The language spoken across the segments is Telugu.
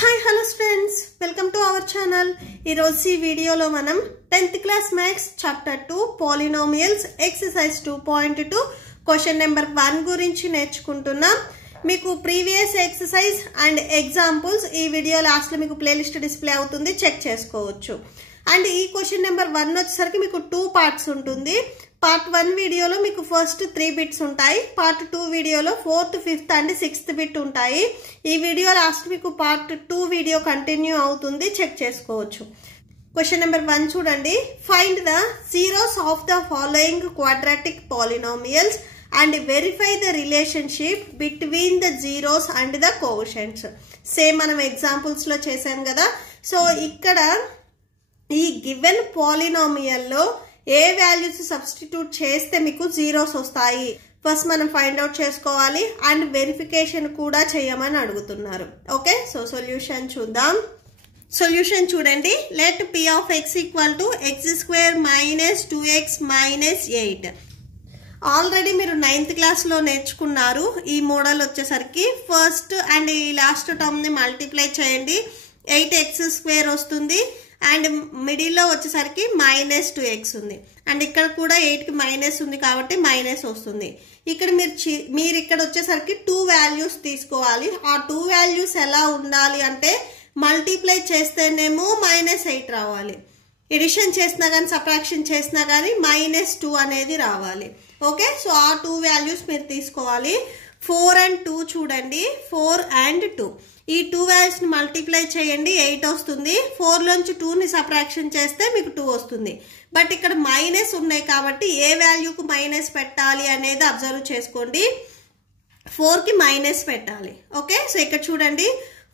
Hi hello friends, welcome to our channel. ఈ రోజు ఈ వీడియోలో మనం 10th class maths chapter 2 polynomials exercise 2.2 question number 1 గురించి నేర్చుకుంటున్నాం. మీకు ప్రీవియస్ ఎక్సర్సైజ్ అండ్ ఎగ్జాంపుల్స్ ఈ వీడియో లాస్ట్ లో మీకు ప్లేలిస్ట్ డిస్ప్లే అవుతుంది, చెక్ చేసుకోవచ్చు. అండ్ ఈ క్వశ్చన్ నెంబర్ 1 వచ్చేసరికి మీకు 2 పార్ట్స్ ఉంటుంది. పార్ట్ 1 వీడియోలో మీకు ఫస్ట్ 3 బిట్స్ ఉంటాయి, పార్ట్ 2 వీడియోలో 4th, 5th and 6th bit ఉంటాయి. ఈ వీడియో లాస్ట్ మీకు పార్ట్ 2 వీడియో కంటిన్యూ అవుతుంది, చెక్ చేసుకోవచ్చు. క్వశ్చన్ నెంబర్ 1 చూడండి. Find the zeros of the following quadratic polynomials and verify the relationship between the zeros and the coefficients. Same మనం ఎగ్జాంపుల్స్ లో చేసాం కదా. సో ఇక్కడ ఈ గివెన్ పాలినామియల్లో ఏ వాల్యూస్ సబ్స్టిట్యూట్ చేస్తే మీకు జీరోస్ వస్తాయి ఫస్ట్ మనం ఫైండ్ అవుట్ చేసుకోవాలి అండ్ వెరిఫికేషన్ కూడా చేయమని అడుగుతున్నారు. ఓకే, సో సొల్యూషన్ చూద్దాం. సొల్యూషన్ చూడండి. Let p of x equal to x square minus 2x minus 8. Already మీరు 9th క్లాస్ లో నేర్చుకున్నారు. ఈ మోడల్ వచ్చేసరికి ఫస్ట్ అండ్ ఈ లాస్ట్ టర్మ్ ని మల్టిప్లై చేయండి, 8x² వస్తుంది. అండ్ మిడిల్లో వచ్చేసరికి -2x ఉంది. అండ్ ఇక్కడ కూడా 8కి మైనస్ ఉంది కాబట్టి మైనస్ వస్తుంది. ఇక్కడ మీరు ఇక్కడ వచ్చేసరికి 2 వాల్యూస్ తీసుకోవాలి. ఆ 2 వాల్యూస్ ఎలా ఉండాలి అంటే మల్టిప్లై చేస్తేనేమో -8 రావాలి, ఎడిషన్ చేసినా కానీ సబ్ట్రాక్షన్ చేసినా కానీ -2 అనేది రావాలి. ఓకే, సో ఆ 2 వాల్యూస్ మీరు తీసుకోవాలి. 4 and 2 చూడండి. 4 and 2 ఈ 2 వాల్యూస్ ని మల్టిప్లై చేయండి, 8 వస్తుంది. 4 లోంచి 2 ని సబ్ట్రాక్షన్ చేస్తే మీకు 2 వస్తుంది. బట్ ఇక్కడ మైనస్ ఉన్నాయి కాబట్టి ఏ వాల్యూకు మైనస్ పెట్టాలి అనేది అబ్జర్వ్ చేసుకోండి. 4 కి మైనస్ పెట్టాలి. ఓకే, సో ఇక్కడ చూడండి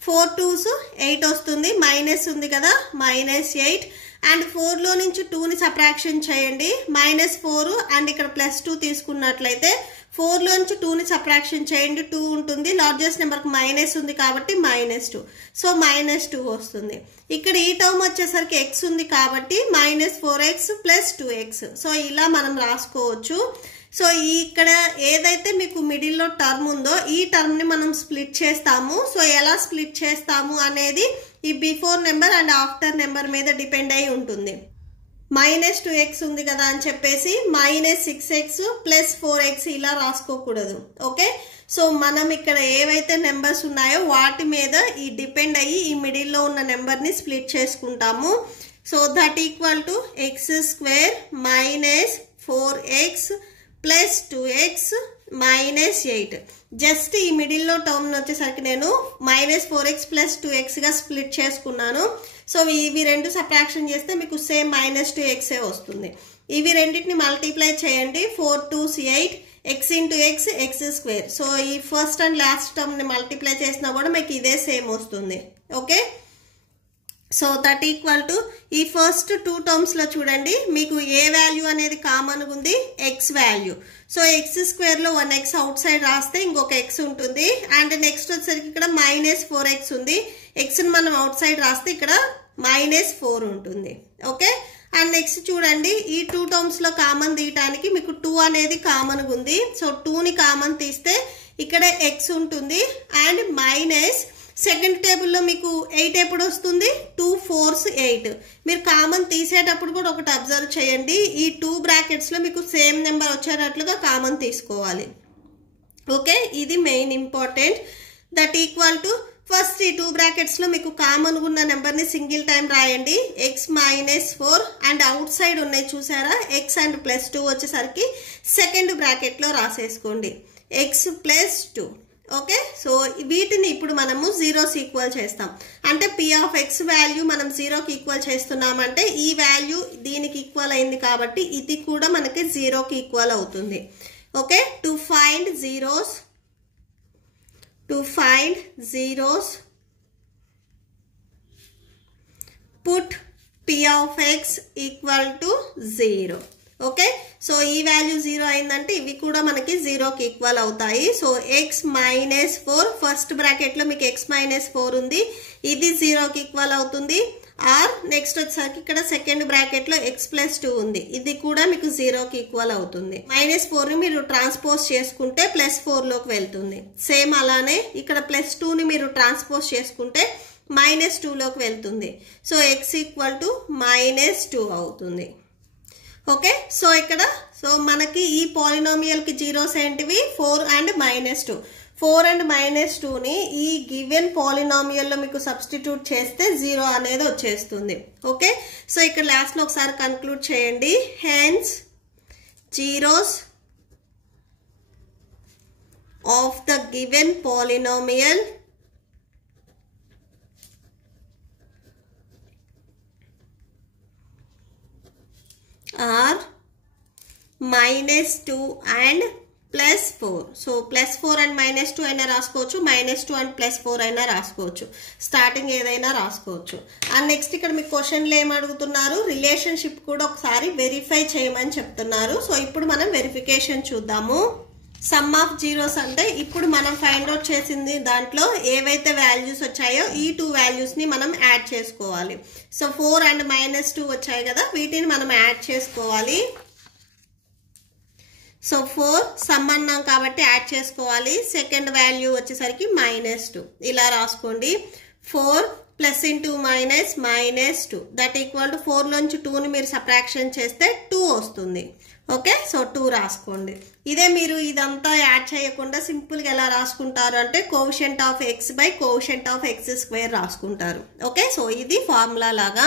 4 2s 8 వస్తుంది, మైనస్ ఉంది కదా, -8. అండ్ 4 లో నుంచి 2 ని సబ్ట్రాక్షన్ చేయండి, -4 అండ్ ఇక్కడ +2 తీసుకున్నట్లయితే 4 లోంచి 2 ని సబ్ట్రాక్షన్ చేయండి, 2 ఉంటుంది. లార్జెస్ట్ నెంబర్కి మైనస్ ఉంది కాబట్టి -2, సో -2 వస్తుంది. ఇక్కడ ఈ టర్మ్ వచ్చేసరికి x ఉంది కాబట్టి -4x + 2x. సో ఇలా మనం రాసుకోవచ్చు. సో ఇక్కడ ఏదైతే మీకు మిడిల్లో టర్మ్ ఉందో ఈ టర్మ్ ని మనం స్ప్లిట్ చేస్తాము. సో ఎలా స్ప్లిట్ చేస్తాము అనేది ఈ before number and after number మీద డిపెండ్ అయి ఉంటుంది. -2x ఉంది కదా అని చెప్పేసి -6x + 4x ఇలా రాసుకోకూడదు. ఓకే, సో మనం ఇక్కడ ఏవైతే నెంబర్స్ ఉన్నాయో వాటి మీద ఈ డిపెండ్ అయ్యి ఈ మిడిల్లో ఉన్న నెంబర్ ని స్ప్లిట్ చేసుకుంటాము. So that equal to x² - 4x + 2x - 8. Just ఈ మిడిల్లో టర్మ్ వచ్చేసరికి నేను -4x + 2x గా స్ప్లిట్ చేసుకున్నాను. సో ఇవి రెండు సబ్ట్రాక్షన్ చేస్తే మీకు సేమ్ -2x వస్తుంది. ఇవి రెండింటిని మల్టిప్లై చేయండి, 4 2s 8, x into x x². So ఈ ఫస్ట్ అండ్ లాస్ట్ టర్మ్ ని మల్టిప్లై చేసినా కూడా మీకు ఇదే సేమ్ వస్తుంది. Okay, so that equal to ఈ ఫస్ట్ 2 టర్మ్స్ లో చూడండి మీకు ఏ వాల్యూ అనేది కామన్ ఉంది, x వాల్యూ. సో x² లో 1x అవుట్ సైడ్ రాస్తే ఇంకొక x ఉంటుంది. అండ్ నెక్స్ట్ వచ్చేసరికి ఇక్కడ -4x ఉంది, x ని మనం అవుట్ సైడ్ రాస్తే ఇక్కడ -4 ఉంటుంది. ఓకే, అండ్ నెక్స్ట్ చూడండి ఈ 2 టర్మ్స్ లో కామన్ తీయటానికి మీకు 2 అనేది కామన్ ఉంది. సో 2 ని కామన్ తీస్తే ఇక్కడ x ఉంటుంది. అండ్ మైనస్ సెకండ్ టేబుల్లో మీకు 8 ఎప్పుడు వస్తుంది, 2 4s 8. మీరు కామన్ తీసేటప్పుడు కూడా ఒకటి అబ్జర్వ్ చేయండి, ఈ 2 బ్రాకెట్స్ లో మీకు సేమ్ నెంబర్ వచ్చేటట్లుగా కామన్ తీసుకోవాలి. ఓకే, ఇది main important. That equal to first ఈ 2 బ్రాకెట్స్ లో మీకు కామన్ ఉన్న నెంబర్ ని సింగిల్ టైం రాయండి, x -4 అండ్ అవుట్ సైడ్ ఉన్నాయి చూసారా x అండ్ +2 వచ్చేసరికి సెకండ్ బ్రాకెట్ లో రాసేసుకోండి, x + 2. ఓకే, సో వీటిని ఇప్పుడు మనము జీరోస్ ఈక్వల్ చేస్తాం. అంటే p of x వాల్యూ మనం 0కి ఈక్వల్ చేస్తున్నామంటే ఈ వాల్యూ దీనికి ఈక్వల్ అయింది కాబట్టి ఇది కూడా మనకి 0కి ఈక్వల్ అవుతుంది. Okay, to find zeros put p of x equal to 0. Okay, so ఈ వాల్యూ 0 అయిందంటే ఇవి కూడా మనకి 0కి ఈక్వల్ అవుతాయి. సో x -4 ఫస్ట్ బ్రాకెట్ లో మీకు x -4 ఉంది, ఇది 0కి ఈక్వల్ అవుతుంది. ఆర్ నెక్స్ట్ వచ్చేసరికి ఇక్కడ సెకండ్ బ్రాకెట్ లో x + 2 ఉంది, ఇది కూడా మీకు 0కి ఈక్వల్ అవుతుంది. -4 ని మీరు ట్రాన్స్పోజ్ చేసుకుంటే +4 లోకి వెళ్తుంది. సేమ్ అలానే ఇక్కడ +2 ని మీరు ట్రాన్స్పోజ్ చేసుకుంటే -2లోకి వెళ్తుంది. సో x -2 అవుతుంది. ఓకే, సో ఇక్కడ సో మనకి ఈ పాలినామియల్కి జీరోస్ ఏంటివి 4 and -2. 4 and -2ని ఈ గివెన్ పాలినామియల్లో మీకు సబ్స్టిట్యూట్ చేస్తే 0 అనేది వచ్చేస్తుంది. ఓకే, సో ఇక్కడ లాస్ట్లో ఒకసారి కన్క్లూడ్ చేయండి. Hence zeros of the given polynomial are -2 and +4. So +4 and -2 అయినా రాసుకోవచ్చు, -2 and +4 అయినా రాసుకోవచ్చు, స్టార్టింగ్ ఏదైనా రాసుకోవచ్చు. అండ్ నెక్స్ట్ ఇక్కడ మీకు క్వశ్చన్లు ఏం అడుగుతున్నారు, రిలేషన్షిప్ కూడా ఒకసారి వెరిఫై చేయమని చెప్తున్నారు. సో ఇప్పుడు మనం వెరిఫికేషన్ చూద్దాము. సమ్ ఆఫ్ జీరోస్ అంటే ఇప్పుడు మనం ఫైండ్ అవుట్ చేసింది దాంట్లో ఏవైతే వాల్యూస్ వచ్చాయో ఈ 2 వాల్యూస్ని మనం యాడ్ చేసుకోవాలి. సో 4 and -2 వచ్చాయి కదా, వీటిని మనం యాడ్ చేసుకోవాలి. సో 4 సమ్ అన్నాం కాబట్టి యాడ్ చేసుకోవాలి. సెకండ్ వాల్యూ వచ్చేసరికి -2 ఇలా రాసుకోండి. 4 + -2 దట్ ఈక్వల్ టు 4 నుంచి 2ని మీరు సబ్ట్రాక్షన్ చేస్తే 2 వస్తుంది. ఓకే, సో 2 రాసుకోండి. ఇదే మీరు ఇదంతా యాడ్ చేయకుండా సింపుల్గా ఎలా రాసుకుంటారు అంటే coefficient of x by coefficient of x² రాసుకుంటారు. ఓకే, సో ఇది ఫార్ములా లాగా.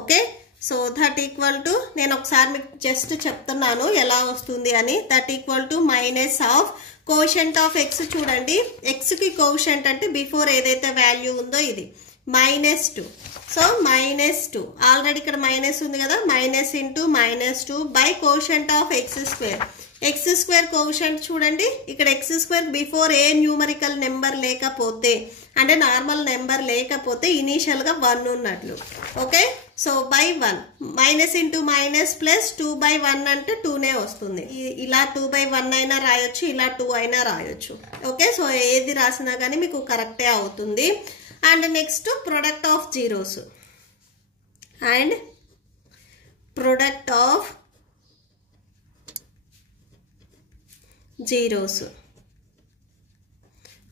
Okay, so that equal to నేను ఒకసారి మీకు జస్ట్ చెప్తున్నాను ఎలా వస్తుంది అని. That equal to minus of coefficient of x చూడండి, xకి కోఎఫిషియంట్ అంటే బిఫోర్ ఏదైతే వాల్యూ ఉందో ఇది -2. సో -2 ఆల్రెడీ ఇక్కడ మైనస్ ఉంది కదా, -(-2) by coefficient of x². Coefficient చూడండి, ఇక్కడ x² బిఫోర్ ఏ న్యూమరికల్ నెంబర్ లేకపోతే అంటే నార్మల్ నెంబర్ లేకపోతే ఇనీషియల్గా 1 ఉన్నట్లు. ఓకే, సో బై 1 -(-) +2/1 అంటే 2నే వస్తుంది. ఇలా 2/1 అయినా రాయొచ్చు, ఇలా 2 అయినా రాయొచ్చు. ఓకే, సో ఏది రాసినా కానీ మీకు కరెక్టే అవుతుంది. And next product of zeros and product of zeros.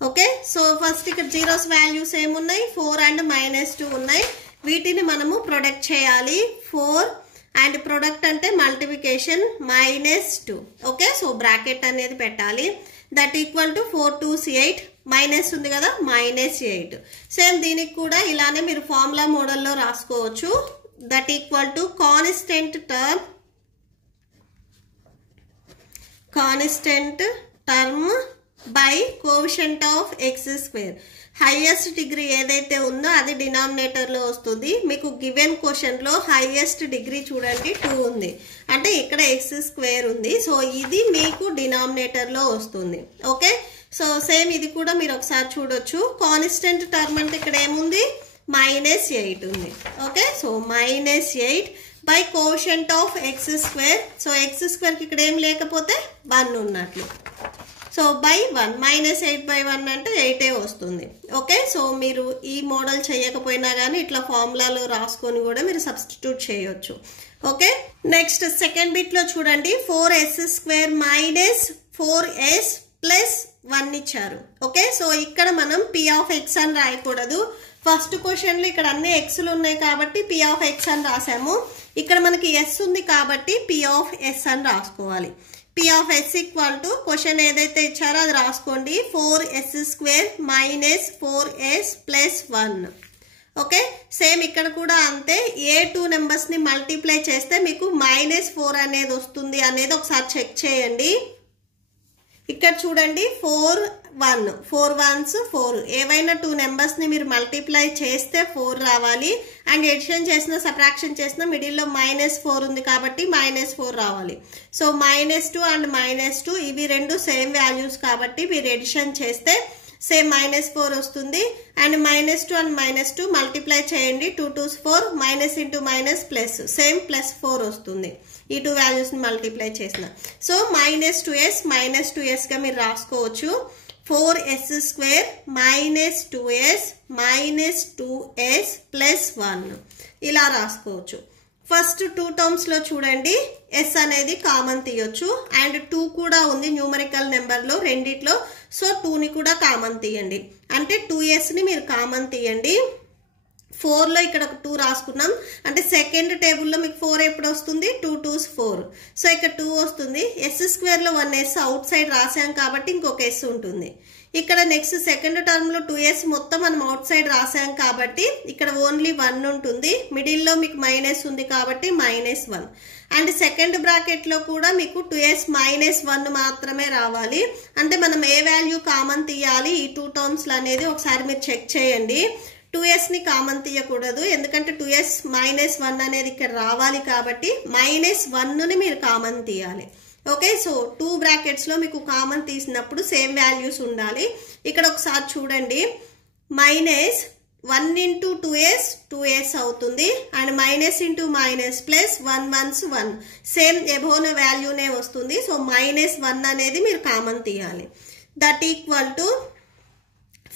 Okay, so first ఇక్కడ జీరోస్ వాల్యూస్ ఏమున్నాయి, 4 and -2 ఉన్నాయి. వీటిని మనము ప్రొడక్ట్ చేయాలి. 4 అండ్ ప్రొడక్ట్ అంటే మల్టిప్లికేషన్ -2. ఓకే, సో బ్రాకెట్ అనేది పెట్టాలి. That equal to 4 2s 8 minus ఉంది కదా, -8. సేమ్ దీనికి కూడా ఇలానే మీరు ఫార్ములా మోడల్లో రాసుకోవచ్చు. That equal to constant term by coefficient of x². Highest degree ఏదైతే ఉందో అది డినామినేటర్లో వస్తుంది. మీకు గివెన్ క్వశ్చన్లో హైయెస్ట్ డిగ్రీ చూడండి 2 ఉంది, అంటే ఇక్కడ x² ఉంది. సో ఇది మీకు డినామినేటర్లో వస్తుంది. ఓకే, సో సేమ్ ఇది కూడా మీరు ఒకసారి చూడొచ్చు. కాన్స్టెంట్ టర్మ్ అంటే ఇక్కడ ఏముంది, -8 ఉంది. Okay, so -8 by coefficient of x². So x²కి ఇక్కడ ఏం లేకపోతే 1 ఉన్నట్లు. సో బై 1 -8/1 అంటే 8 వస్తుంది. ఓకే, సో మీరు ఈ మోడల్ చేయకపోయినా కానీ ఇట్లా ఫార్ములాలో రాసుకొని కూడా మీరు సబ్స్టిట్యూట్ చేయొచ్చు. ఓకే, నెక్స్ట్ సెకండ్ బిట్లో చూడండి, 4s² - 4s + 1 ఇచ్చారు. ఓకే, సో ఇక్కడ మనం p ఆఫ్ x అని రాయకూడదు. ఫస్ట్ క్వశ్చన్లో ఇక్కడ అన్ని xలు ఉన్నాయి కాబట్టి p ఆఫ్ x అని రాసాము. ఇక్కడ మనకి s ఉంది కాబట్టి p ఆఫ్ s అని రాసుకోవాలి. p of s equal to question ఏదైతే ఇచ్చారో అది రాసుకోండి, 4s² - 4s + 1. ఓకే, సేమ్ ఇక్కడ కూడా అంతే. ఏ 2 నెంబర్స్ని మల్టిప్లై చేస్తే మీకు -4 అనేది వస్తుంది అనేది ఒకసారి చెక్ చేయండి. ఇక్కడ చూడండి 4 1s 4 ఏవైనా 2 నెంబర్స్ని మీరు మల్టిప్లై చేస్తే 4 రావాలి. అండ్ ఎడిషన్ చేసిన సబ్ట్రాక్షన్ చేసిన మిడిల్లో -4 ఉంది కాబట్టి -4 రావాలి. సో -2 and -2 ఇవి రెండు సేమ్ వాల్యూస్ కాబట్టి మీరు ఎడిషన్ చేస్తే సేమ్ -4 వస్తుంది. అండ్ -2 and -2 మల్టిప్లై చేయండి, 2 2s 4 -(-) సేమ్ +4 వస్తుంది ఈ 2 వాల్యూస్ని మల్టిప్లై చేసిన. సో -2s గా మీరు రాసుకోవచ్చు. 4s² - 2s - 2s + 1 ఇలా రాసుకోవచ్చు. ఫస్ట్ 2 టర్మ్స్లో చూడండి s అనేది కామన్ తీయొచ్చు. అండ్ 2 కూడా ఉంది న్యూమరికల్ నెంబర్లో రెండిట్లో. సో 2ని కూడా కామన్ తీయండి, అంటే 2sని మీరు కామన్ తీయండి. 4లో ఇక్కడ ఒక 2 రాసుకున్నాం అంటే సెకండ్ టేబుల్లో మీకు 4 ఎప్పుడు వస్తుంది 2 2s 4 సో ఇక్కడ 2 వస్తుంది s² లో 1s అవుట్ సైడ్ రాసాం కాబట్టి ఇంకొక s ఉంటుంది ఇక్కడ నెక్స్ట్ సెకండ్ టర్మ్ లో 2s మొత్తం మనం అవుట్ సైడ్ రాసాం కాబట్టి ఇక్కడ ఓన్లీ 1 ఉంటుంది మిడిల్ లో మీకు మైనస్ ఉంది కాబట్టి -1 అండ్ సెకండ్ బ్రాకెట్ లో కూడా మీకు 2s -1 మాత్రమే రావాలి అంటే మనం ఏ వాల్యూ కామన్ తీయాలి ఈ 2 టర్మ్స్ అనేది ఒకసారి మీరు చెక్ చేయండి 2s ని కామన్ తీయకూడదు ఎందుకంటే 2s -1 అనేది ఇక్కడ రావాలి కాబట్టి -1 ని మీరు కామన్ తీయాలి ఓకే సో 2 బ్రాకెట్స్ లో మీకు కామన్ తీసినప్పుడు సేమ్ వాల్యూస్ ఉండాలి ఇక్కడ ఒకసారి చూడండి -1 into 2s 2s అవుతుంది and minus into minus plus 1 1s 1 same ఎబోన వాల్యూనే వస్తుంది సో -1 అనేది మీరు కామన్ తీయాలి దట్ ఈక్వల్ టు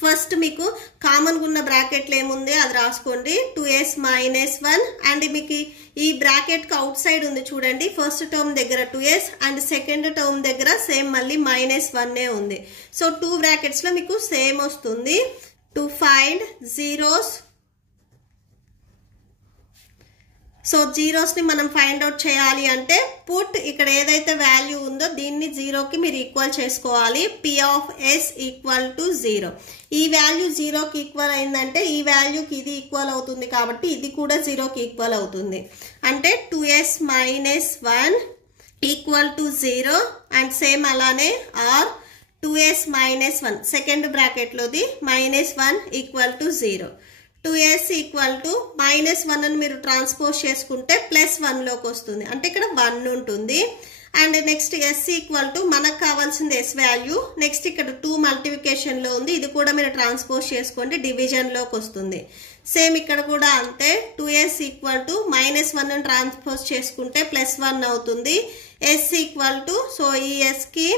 ఫస్ట్ మీకు కామన్ ఉన్న బ్రాకెట్ లో ఏముంది అది రాసుకోండి 2s -1 అండ్ మీకు ఈ బ్రాకెట్ కి అవుట్ సైడ్ ఉంది చూడండి ఫస్ట్ టర్మ్ దగ్గర 2s అండ్ సెకండ్ టర్మ్ దగ్గర సేమ్ మళ్ళీ -1 ఉంది సో 2 బ్రాకెట్స్ లో మీకు సేమ్ వస్తుంది to find zeros so zeros ని మనం ఫైండ్ అవుట్ చేయాలి అంటే పుట్ ఇక్కడ ఏదైతే వాల్యూ ఉందో దీన్ని 0 కి మీరు ఈక్వల్ చేసుకోవాలి p of s equal to 0 ఈ వాల్యూ 0 కి ఈక్వల్ అయిందంటే ఈ వాల్యూకి ఇది ఈక్వల్ అవుతుంది కాబట్టి ఇది కూడా 0 కి ఈక్వల్ అవుతుంది అంటే 2s -1 equal to 0 and same అలానే ఆర్ 2s -1 సెకండ్ బ్రాకెట్ లోది -1 equal to 0 2s equal to -1 అని మీరు ట్రాన్స్పోజ్ చేసుకుంటే +1 లోకి వస్తుంది అంటే ఇక్కడ 1 ఉంటుంది and next s equal to మనకు కావాల్సింది s వాల్యూ నెక్స్ట్ ఇక్కడ 2 మల్టిప్లికేషన్ లో ఉంది ఇది కూడా మీరు ట్రాన్స్పోజ్ చేసుకోండి డివిజన్ లోకి వస్తుంది సేమ్ ఇక్కడ కూడా అంతే 2s ఈక్వల్ టు -1 అని ట్రాన్స్పోజ్ చేసుకుంటే +1 అవుతుంది s ఈక్వల్ టు సో ఈ s కి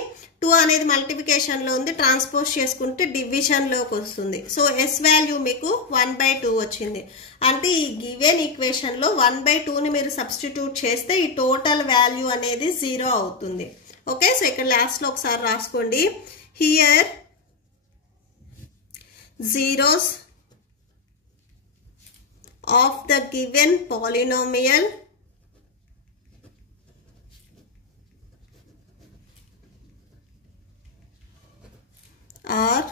2 అనేది మల్టిప్లికేషన్ లో ఉంది ట్రాన్స్పోజ్ చేసుకుంటే డివిజన్ లోకి వస్తుంది సో s వాల్యూ మీకు 1/2 వచ్చింది అంటే ఈ గివెన్ ఈక్వేషన్ లో 1/2 ని మీరు సబ్స్టిట్యూట్ చేస్తే ఈ టోటల్ వాల్యూ అనేది 0 అవుతుంది ఓకే సో ఇక్కడ లాస్ట్ లో ఒకసారి రాసుకోండి here zeros of the given polynomial are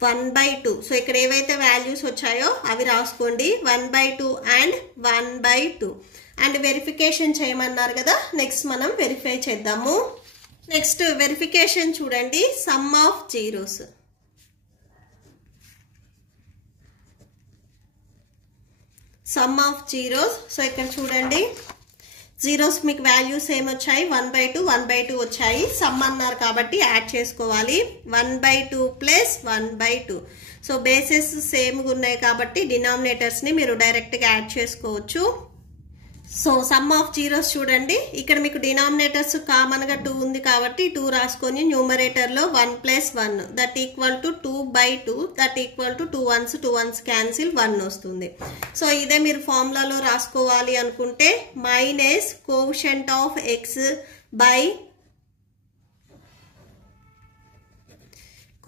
1/2 so ఇక్కడ ఏవైతే వాల్యూస్ వచ్చాయో అవి రాసుకోండి 1/2 అండ్ 1/2 అండ్ వెరిఫికేషన్ చేయమన్నారు కదా నెక్స్ట్ మనం వెరిఫై చేద్దాము నెక్స్ట్ వెరిఫికేషన్ చూడండి some of zeros some of zeros so ఇక్కడ చూడండి జీరోస్ మీకు వాల్యూస్ ఏమొచ్చాయి 1/2 1/2 వచ్చాయి సమ్ అన్నారు కాబట్టి యాడ్ చేసుకోవాలి 1/2 ప్లస్ 1/2 సో బేసెస్ సేమ్గా ఉన్నాయి కాబట్టి డినామినేటర్స్ ని మీరు డైరెక్ట్ గా యాడ్ చేసుకోవచ్చు సో సమ్ ఆఫ్ జీరోస్ చూడండి ఇక్కడ మీకు డినామినేటర్స్ కామన్ గా 2 ఉంది కాబట్టి 2 రాసుకొని న్యూమరేటర్ లో 1 + 1 that equal to 2/2 that equal to 2 1s cancel 1 వస్తుంది సో ఇదే మీరు ఫార్ములాలో రాసుకోవాలి అనుకుంటే minus coefficient of x by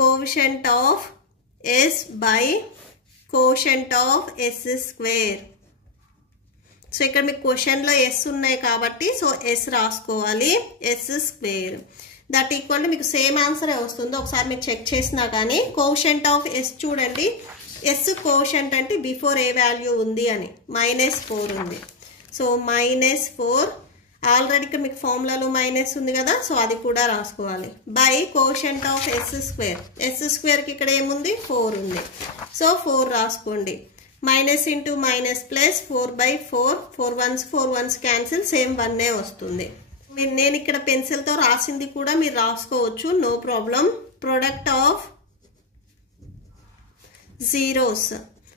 coefficient of s by coefficient of s². So ఇక్కడ మీకు క్వశ్చన్ లో s ఉన్నాయి కాబట్టి సో s రాసుకోవాలి s² దట్ ఈక్వల్ టు మీకు సేమ్ ఆన్సర్ వస్తుంది ఒకసారి మీరు చెక్ చేసినా కానీ కోఎఫిషియంట్ ఆఫ్ s చూడండి s కోఎఫిషియంట్ అంటే బిఫోర్ ఏ వాల్యూ ఉంది అని -4 ఉంది సో -4 ఆల్రెడీ ఇక్కడ మీకు ఫార్ములాలో మైనస్ ఉంది కదా సో అది కూడా రాసుకోవాలి బై కోఎఫిషియంట్ ఆఫ్ s² కి ఇక్కడ ఏముంది 4 ఉంది సో 4 రాసుకోండి minus into minus plus 4/4 4 1s cancel same 1 వస్తుంది నేను ఇక్కడ పెన్సిల్ తో రాసింది కూడా మీరు రాసుకోవచ్చు no problem product of zeros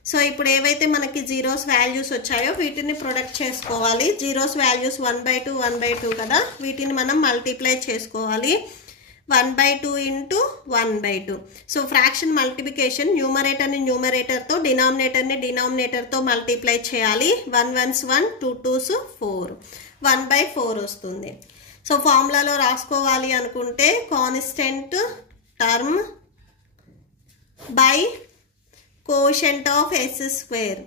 so ఇప్పుడు ఏవైతే మనకి జీరోస్ వాల్యూస్ వచ్చాయో వీటిని ప్రొడక్ట్ చేసుకోవాలి జీరోస్ వాల్యూస్ 1/2 1/2 కదా వీటిని మనం మల్టిప్లై చేసుకోవాలి 1/2 into 1/2 so fraction multiplication numerator ని న్యూమరేటర్ తో డినామినేటర్ ని డినామినేటర్ తో మల్టిప్లై చేయాలి 1 1s 1 2 2s 4 1/4 వస్తుంది సో ఫార్ములాలో రాసుకోవాలి అనుకుంటే constant term by quotient of S square.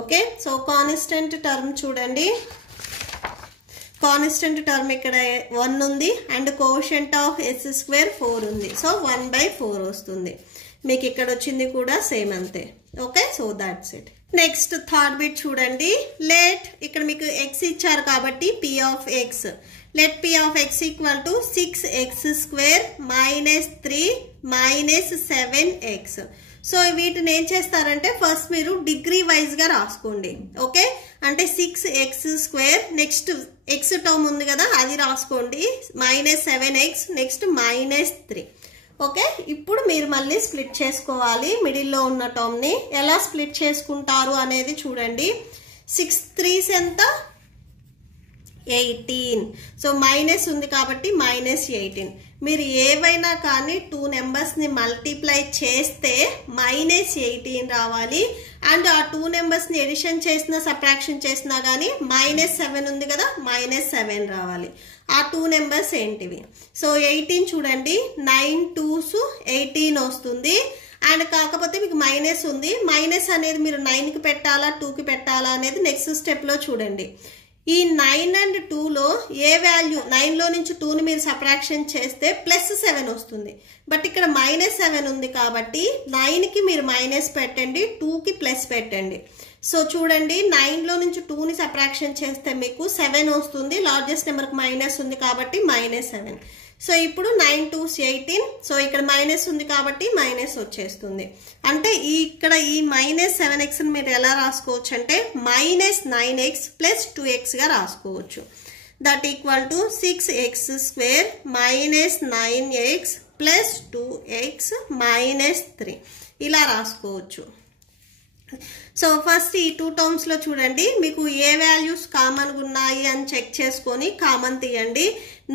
Okay, so constant term చూడండి, కాన్స్టెంట్ టర్మ్ ఇక్కడ 1 ఉంది and quotient of S square 4 ఉంది. సో 1/4 వస్తుంది. మీకు ఇక్కడ వచ్చింది కూడా సేమ్ అంతే. Okay, so that's it. Next third bit చూడండి. లెట్ ఇక్కడ మీకు ఎక్స్ ఇచ్చారు కాబట్టి P of X. Let P of X equal to 6x² - 3 - 7x. So వీటిని ఏం చేస్తారంటే ఫస్ట్ మీరు డిగ్రీ వైజ్ గా రాసుకోండి. ఓకే, అంటే 6x², నెక్స్ట్ ఎక్స్ టర్మ్ ఉంది కదా అది రాసుకోండి, -7x, నెక్స్ట్ -3. ఓకే, ఇప్పుడు మీరు మళ్ళీ స్ప్లిట్ చేసుకోవాలి మిడిల్లో ఉన్న టర్మ్ ని. ఎలా స్ప్లిట్ చేసుకుంటారు అనేది చూడండి. 6 3s ఎంత? 18. సో మైనస్ ఉంది కాబట్టి -18. మీరు ఏవైనా కానీ 2 నెంబర్స్ ని మల్టిప్లై చేస్తే -18 రావాలి. అండ్ ఆ 2 నెంబర్స్ ని ఎడిషన్ చేసినా సబ్ట్రాక్షన్ చేసినా కానీ -7 ఉంది కదా, -7 రావాలి. ఆ 2 నెంబర్స్ ఏంటివి? సో 18 చూడండి, 9 2s 18 వస్తుంది. అండ్ కాకపోతే మీకు మైనస్ ఉంది. మైనస్ అనేది మీరు 9కి పెట్టాలా 2కి పెట్టాలా అనేది నెక్స్ట్ స్టెప్ లో చూడండి. ఈ 9 and 2లో ఏ వాల్యూ 9లో నుంచి 2ని మీరు సబ్ట్రాక్షన్ చేస్తే +7 వస్తుంది. బట్ ఇక్కడ -7 ఉంది కాబట్టి 9కి మీరు మైనస్ పెట్టండి, 2కి ప్లస్ పెట్టండి. సో చూడండి, 9లో నుంచి 2ని సబ్ట్రాక్షన్ చేస్తే మీకు 7 వస్తుంది. లార్జెస్ట్ నెంబర్కి మైనస్ ఉంది కాబట్టి -7. సో ఇప్పుడు 9 2s 18. సో ఇక్కడ మైనస్ ఉంది కాబట్టి మైనస్ వచ్చేస్తుంది. అంటే ఇక్కడ ఈ -7x ని మీరు ఎలా రాసుకోవచ్చు అంటే -9x + 2x గా రాసుకోవచ్చు. That equal to 6x² - 9x + 2x - 3 ఇలా రాసుకోవచ్చు. సో ఫస్ట్ ఈ 2 టర్మ్స్ లో చూడండి, మీకు ఏ వాల్యూస్ కామన్ ఉన్నాయి అని చెక్ చేసుకొని కామన్ తీయండి.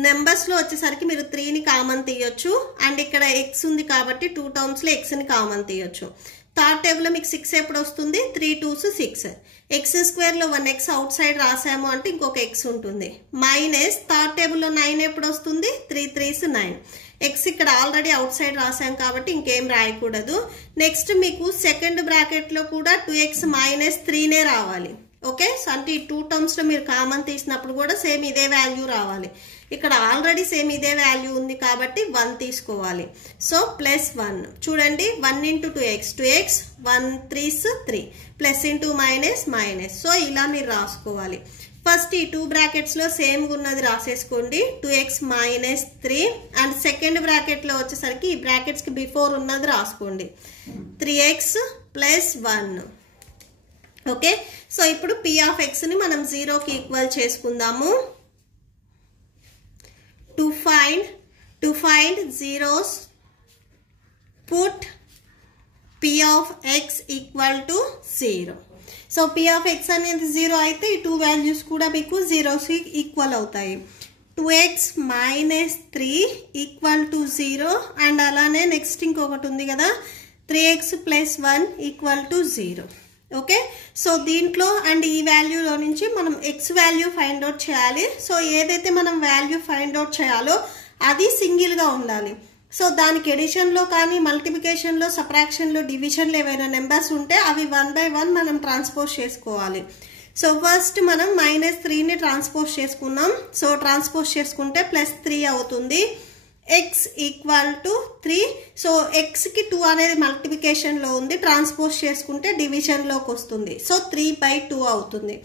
నెంబర్స్ లో వచ్చేసరికి మీరు 3ని కామన్ తీయొచ్చు. అండ్ ఇక్కడ x ఉంది కాబట్టి 2 టర్మ్స్ లో x ని కామన్ తీయొచ్చు. థర్డ్ టేబుల్ లో మీకు 6 ఎప్పుడు వస్తుంది? 3 2s 6. x² లో 1x అవుట్ సైడ్ రాసాము అంటే ఇంకొక x ఉంటుంది. మైనస్ థర్డ్ టేబుల్ లో 9 ఎప్పుడు వస్తుంది? 3 3s 9. x ఇక్కడ ఆల్రెడీ అవుట్ సైడ్ రాసాం కాబట్టి ఇంకేం రాయకూడదు. నెక్స్ట్ మీకు సెకండ్ బ్రాకెట్ లో కూడా 2x - 3నే రావాలి. ఓకే, సో అంటే ఈ 2 టర్మ్స్ లో మీరు కామన్ తీసినప్పుడు కూడా సేమ్ ఇదే వాల్యూ రావాలి. ఇక్కడ ఆల్రెడీ సేమ్ ఇదే వాల్యూ ఉంది కాబట్టి 1 తీసుకోవాలి. సో +1 చూడండి, 1 × 2x 2x, 1 3s 3, plus into minus. So ఇలా మీరు రాసుకోవాలి. ఫస్ట్ ఈ 2 బ్రాకెట్స్ లో సేమ్ ఉన్నది రాసేసుకోండి, 2x - 3. అండ్ సెకండ్ బ్రాకెట్ లో వచ్చేసరికి ఈ బ్రాకెట్స్ కి బిఫోర్ ఉన్నది రాసుకోండి, 3x + 1. ఓకే, సో ఇప్పుడు p ఆఫ్ x ని మనం 0కి ఈక్వల్ చేసుకుందాము. To find zeros, put p of x equal to 0. So p of x అనేది 0 అయితే ఈ 2 వాల్యూస్ కూడా మీకు 0 ఈక్వల్ అవుతాయి. 2x - 3 = 0. అండ్ అలానే నెక్స్ట్ ఇంకొకటి ఉంది కదా, 3x + 1 = 0. ఓకే, సో దీంట్లో అండ్ ఈ వాల్యూలో నుంచి మనం x వాల్యూ ఫైండ్ అవుట్ చేయాలి. సో ఏదైతే మనం వాల్యూ ఫైండ్ అవుట్ చేయాలో అది సింగిల్గా ఉండాలి. సో దానికి ఎడిషన్లో కానీ మల్టిప్లికేషన్లో సబ్ట్రాక్షన్లో డివిజన్లో ఏవైనా నెంబర్స్ ఉంటే అవి 1 by 1 మనం ట్రాన్స్పోజ్ చేసుకోవాలి. సో ఫస్ట్ మనం -3ని ట్రాన్స్పోజ్ చేసుకున్నాం. సో ట్రాన్స్పోజ్ చేసుకుంటే +3 అవుతుంది. x = 3. సో xకి 2 అనేది మల్టిప్లికేషన్లో ఉంది, ట్రాన్స్పోజ్ చేసుకుంటే డివిజన్లోకి వస్తుంది. సో 3/2 అవుతుంది.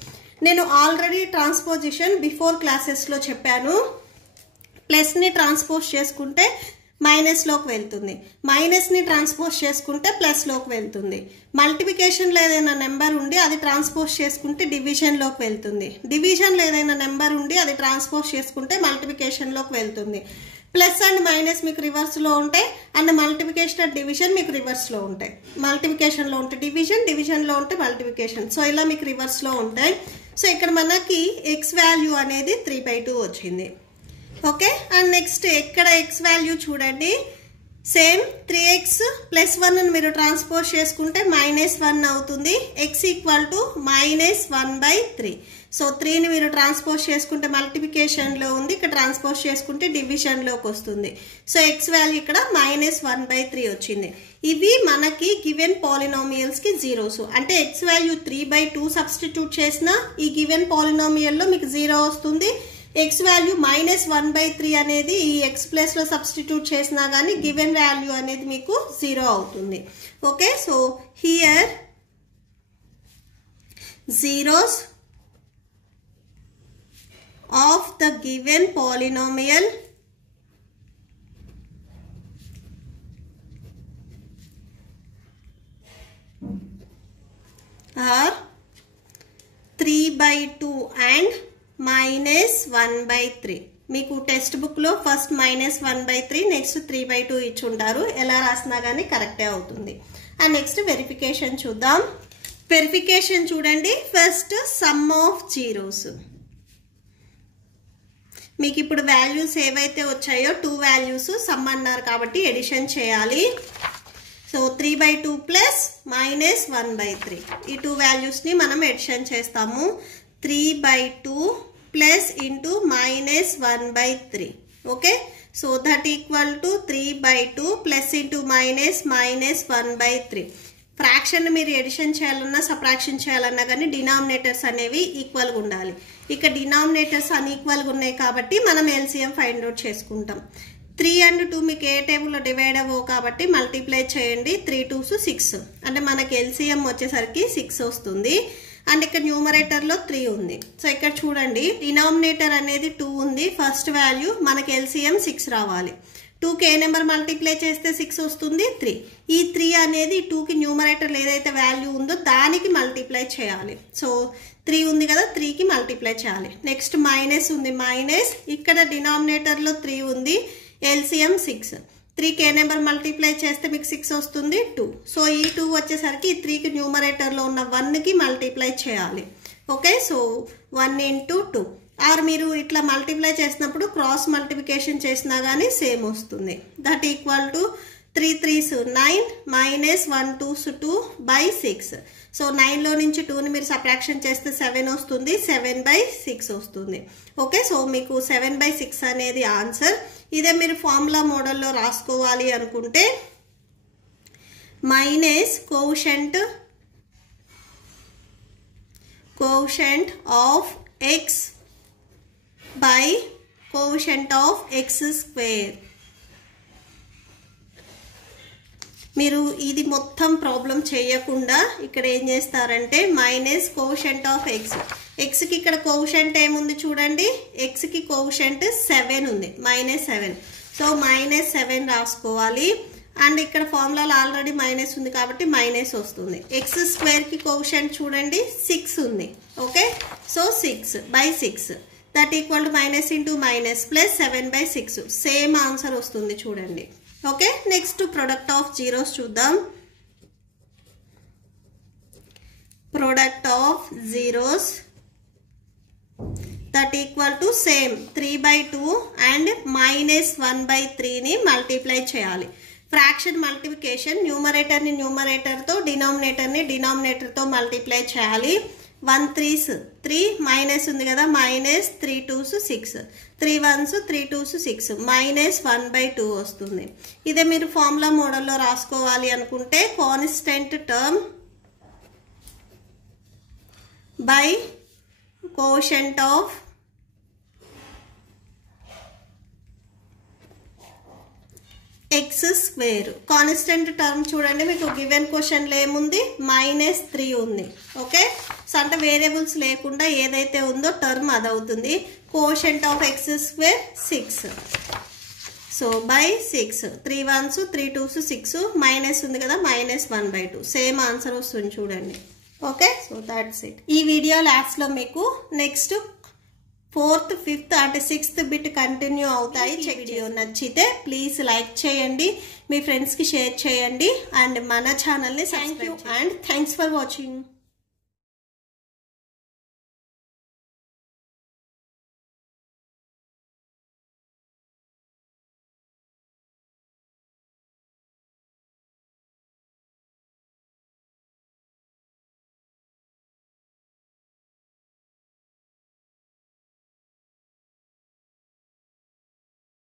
నేను ఆల్రెడీ ట్రాన్స్పోజిషన్ బిఫోర్ క్లాసెస్లో చెప్పాను. ప్లస్ని ట్రాన్స్పోజ్ చేసుకుంటే మైనస్లోకి వెళ్తుంది, మైనస్ని ట్రాన్స్పోజ్ చేసుకుంటే ప్లస్లోకి వెళ్తుంది. మల్టిప్లికేషన్లో ఏదైనా నెంబర్ ఉండి అది ట్రాన్స్పోజ్ చేసుకుంటే డివిజన్లోకి వెళ్తుంది, డివిజన్లో ఏదైనా నెంబర్ ఉండి అది ట్రాన్స్పోజ్ చేసుకుంటే మల్టిప్లికేషన్లోకి వెళ్తుంది. ప్లస్ అండ్ మైనస్ మీకు రివర్స్లో ఉంటాయి అండ్ మల్టిప్లికేషన్ అండ్ డివిజన్ మీకు రివర్స్లో ఉంటాయి. మల్టిప్లికేషన్లో ఉంటే డివిజన్, డివిజన్లో ఉంటే మల్టిప్లికేషన్. సో ఇలా మీకు రివర్స్లో ఉంటాయి. సో ఇక్కడ మనకి x వాల్యూ అనేది 3/2 వచ్చింది. ఓకే, అండ్ నెక్స్ట్ ఎక్కడ x వాల్యూ చూడండి, సేమ్ 3x + 1 మీరు ట్రాన్స్పోజ్ చేసుకుంటే -1 అవుతుంది. x = -1/3. సో 3ని మీరు ట్రాన్స్పోజ్ చేసుకుంటే మల్టిప్లికేషన్లో ఉంది, ఇక్కడ ట్రాన్స్పోజ్ చేసుకుంటే డివిజన్లోకి వస్తుంది. సో ఎక్స్ వాల్యూ ఇక్కడ -1/3 వచ్చింది. ఇవి మనకి గివెన్ పాలినామియల్స్కి జీరోస్. అంటే ఎక్స్ వాల్యూ 3/2 సబ్స్టిట్యూట్ చేసినా ఈ గివెన్ పాలినామియల్లో మీకు 0 వస్తుంది. ఎక్స్ వాల్యూ -1/3 అనేది ఈ ఎక్స్ ప్లేస్లో సబ్స్టిట్యూట్ చేసినా కానీ గివెన్ వాల్యూ అనేది మీకు 0 అవుతుంది. Okay, so here zeros of the given polynomial are 3/2 and -1/3. మీకు టెక్స్ట్ బుక్ లో ఫస్ట్ -1/3 నెక్స్ట్ 3/2 ఇచ్చి ఉంటారు. ఎలా రాసినా కానీ కరెక్టే అవుతుంది. అండ్ నెక్స్ట్ వెరిఫికేషన్ చూద్దాం. వెరిఫికేషన్ చూడండి. First some of zeros. మీకు ఇప్పుడు వాల్యూస్ ఏవైతే వచ్చాయో 2 వాల్యూస్ సమ్ అన్నారు కాబట్టి ఎడిషన్ చేయాలి. సో 3/2 ప్లస్ -1/3 ఈ 2 వాల్యూస్ని మనం ఎడిషన్ చేస్తాము. 3/2 plus into -1/3. Okay, so that equal to 3/2 plus into -1/3. Fraction మీరు ఎడిషన్ చేయాలన్నా సబ్ట్రాక్షన్ చేయాలన్నా కానీ డినామినేటర్స్ అనేవి ఈక్వల్గా ఉండాలి. ఇక డినామినేటర్స్ అన్ఈక్వల్గా ఉన్నాయి కాబట్టి మనం ఎల్సిఎం ఫైండ్ అవుట్ చేసుకుంటాం. 3 and 2 మీకు ఏ టేబుల్లో డివైడ్ అవ్వవు కాబట్టి మల్టిప్లై చేయండి. 3 2s 6 అంటే మనకి ఎల్సిఎం వచ్చేసరికి 6 వస్తుంది. అండ్ ఇక్కడ న్యూమరేటర్లో 3 ఉంది. సో ఇక్కడ చూడండి డినామినేటర్ అనేది 2 ఉంది. ఫస్ట్ వాల్యూ మనకి ఎల్సిఎం 6 రావాలి. 2కి ఏ నెంబర్ మల్టిప్లై చేస్తే 6 వస్తుంది? 3. ఈ 3 అనేది 2కి న్యూమరేటర్ ఏదైతే వాల్యూ ఉందో దానికి మల్టిప్లై చేయాలి. సో 3 ఉంది కదా, 3కి మల్టిప్లై చేయాలి. నెక్స్ట్ మైనస్ ఉంది, మైనస్ ఇక్కడ డినామినేటర్లో 3 ఉంది, ఎల్సిఎం 6. 3కి ఏ నెంబర్ మల్టిప్లై చేస్తే మీకు 6 వస్తుంది? 2. సో ఈ 2 వచ్చేసరికి 3కి న్యూమరేటర్లో ఉన్న 1కి మల్టిప్లై చేయాలి. Okay, so 1 into 2. ఆర్ మీరు ఇట్లా మల్టిప్లై చేసినప్పుడు క్రాస్ మల్టిప్లికేషన్ చేసినా కానీ సేమ్ వస్తుంది. That equal to 3 3s 9 -1 2s 2/6. So 9లో నుంచి 2ని మీరు సబ్ట్రాక్షన్ చేస్తే 7 వస్తుంది, 7/6 వస్తుంది. ఓకే, సో మీకు 7/6 అనేది ఆన్సర్. ఇదే మీరు ఫార్ములా మోడల్లో రాసుకోవాలి అనుకుంటే minus quotient of x by quotient of x square. మీరు ఇది మొత్తం ప్రాబ్లం చేయకుండా ఇక్కడ ఏం చేస్తారంటే మైనస్ కోషంట్ ఆఫ్ ఎక్స్. ఎక్స్కి ఇక్కడ కోషంట్ ఏముంది చూడండి, ఎక్స్కి కోషంట్ 7 ఉంది, -7. సో -7 రాసుకోవాలి. అండ్ ఇక్కడ ఫార్ములాలో ఆల్రెడీ మైనస్ ఉంది కాబట్టి మైనస్ వస్తుంది. ఎక్స్ స్క్వేర్కి కోషంట్ చూడండి 6 ఉంది. Okay, so 6/6 that equal to minus into minus plus 7/6. Same answer వస్తుంది చూడండి. Okay, next product of zeros చూద్దాం. Product of zeros that equal to same 3/2 and -1/3ని మల్టిప్లై చేయాలి. ఫ్రాక్షన్ మల్టిప్లికేషన్ న్యూమరేటర్ని న్యూమరేటర్తో డినామినేటర్ని డినామినేటర్తో మల్టిప్లై చేయాలి. 1 3s 3 మైనస్ ఉంది కదా, -3 2s 6, 3 1s 3 2s 6, -1/2 వస్తుంది. ఇదే మీరు ఫార్ములా మోడల్లో రాసుకోవాలి అనుకుంటే constant term by quotient of X square. Constant term చూడండి, మీకు గివెన్ క్వశ్చన్లో ఏముంది, -3 ఉంది. ఓకే, సో అంటే వేరియబుల్స్ లేకుండా ఏదైతే ఉందో టర్మ్ అది అవుతుంది. Quotient of X square 6. So by 6, 3 1s 3 2s 6, minus ఉంది కదా, -1/2. సేమ్ ఆన్సర్ వస్తుంది చూడండి. Okay, so that's it. ఈ వీడియో లాస్ట్లో మీకు నెక్స్ట్ 4th 5th అంటే 6th బిట్ కంటిన్యూ అవుతాయి. వీడియో నచ్చితే ప్లీజ్ లైక్ చేయండి, మీ ఫ్రెండ్స్కి షేర్ చేయండి అండ్ మన ఛానల్ని సబ్స్క్రైబ్ చేయండి. And thanks for watching.